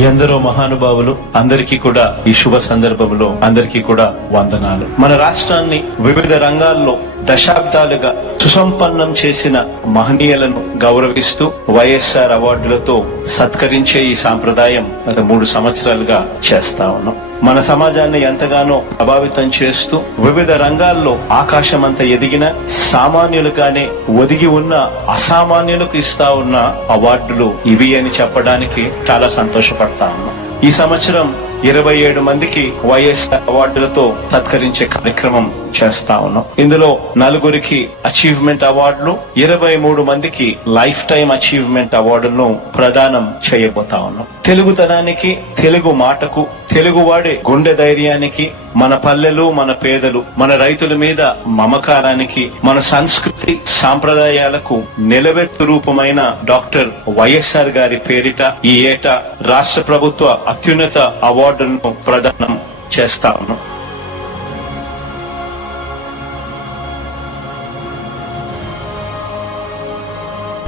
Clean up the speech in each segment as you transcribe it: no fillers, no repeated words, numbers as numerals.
ఎందరో మహానుభావులు, అందరికీ కూడా ఈ శుభ సందర్భంలో అందరికీ కూడా వందనాలు. మన రాష్ట్రాన్ని వివిధ రంగాల్లో దశాబ్దాలుగా సుసంపన్నం చేసిన మహనీయులను గౌరవిస్తూ వైఎస్ఆర్ అవార్డులతో సత్కరించే ఈ సాంప్రదాయం గత 3 సంవత్సరాలుగా చేస్తా ఉన్నాం. మన సమాజాన్ని ఎంతగానో ప్రభావితం చేస్తూ వివిధ రంగాల్లో ఆకాశమంత ఎదిగిన సామాన్యులుగానే ఒదిగి ఉన్న అసామాన్యులకు ఇస్తా ఉన్న అవార్డులు ఇవి అని చెప్పడానికి చాలా సంతోషపడతా ఉన్నాం. ఈ సంవత్సరం 27 మందికి వైఎస్ఆర్ అవార్డులతో సత్కరించే కార్యక్రమం చేస్తా ఉన్నాం. ఇందులో 4 అచీవ్మెంట్ అవార్డులు, 23 మందికి లైఫ్ టైం అచీవ్మెంట్ అవార్డులను ప్రదానం చేయబోతా ఉన్నాం. తెలుగుతనానికి, తెలుగు మాటకు, తెలుగువాడే గుండె ధైర్యానికి, మన పల్లెలు, మన పేదలు, మన రైతుల మీద మమకారానికి, మన సంస్కృతి సాంప్రదాయాలకు నిలవెత్తు రూపమైన డాక్టర్ వైఎస్ఆర్ గారి పేరిట ఈ ఏటా రాష్ట్ర ప్రభుత్వ అత్యున్నత అవార్డులను ప్రదానం చేస్తా ఉన్నాం.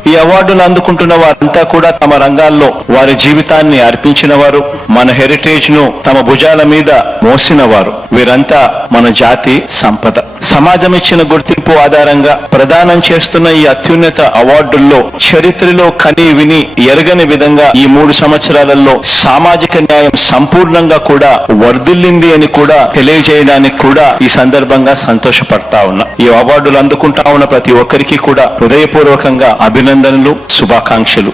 ఈ అవార్డులు అందుకుంటున్న వారంతా కూడా తమ రంగాల్లో వారి జీవితాన్ని అర్పించిన వారు, మన హెరిటేజ్ ను తమ భుజాల మీద మోసిన వారు. వీరంతా మన జాతి సంపద. సమాజం ఇచ్చిన గుర్తింపు ఆధారంగా ప్రదానం చేస్తున్న ఈ అత్యున్నత అవార్డుల్లో చరిత్రలో కని విని ఎరగని విధంగా ఈ 3 సంవత్సరాలలో సామాజిక న్యాయం సంపూర్ణంగా కూడా వర్ధిల్లింది అని కూడా తెలియజేయడానికి కూడా ఈ సందర్భంగా సంతోషపడతా ఉన్నా. ఈ అవార్డులు అందుకుంటా ఉన్న ప్రతి ఒక్కరికి కూడా హృదయపూర్వకంగా అభినందనలు, శుభాకాంక్షలు.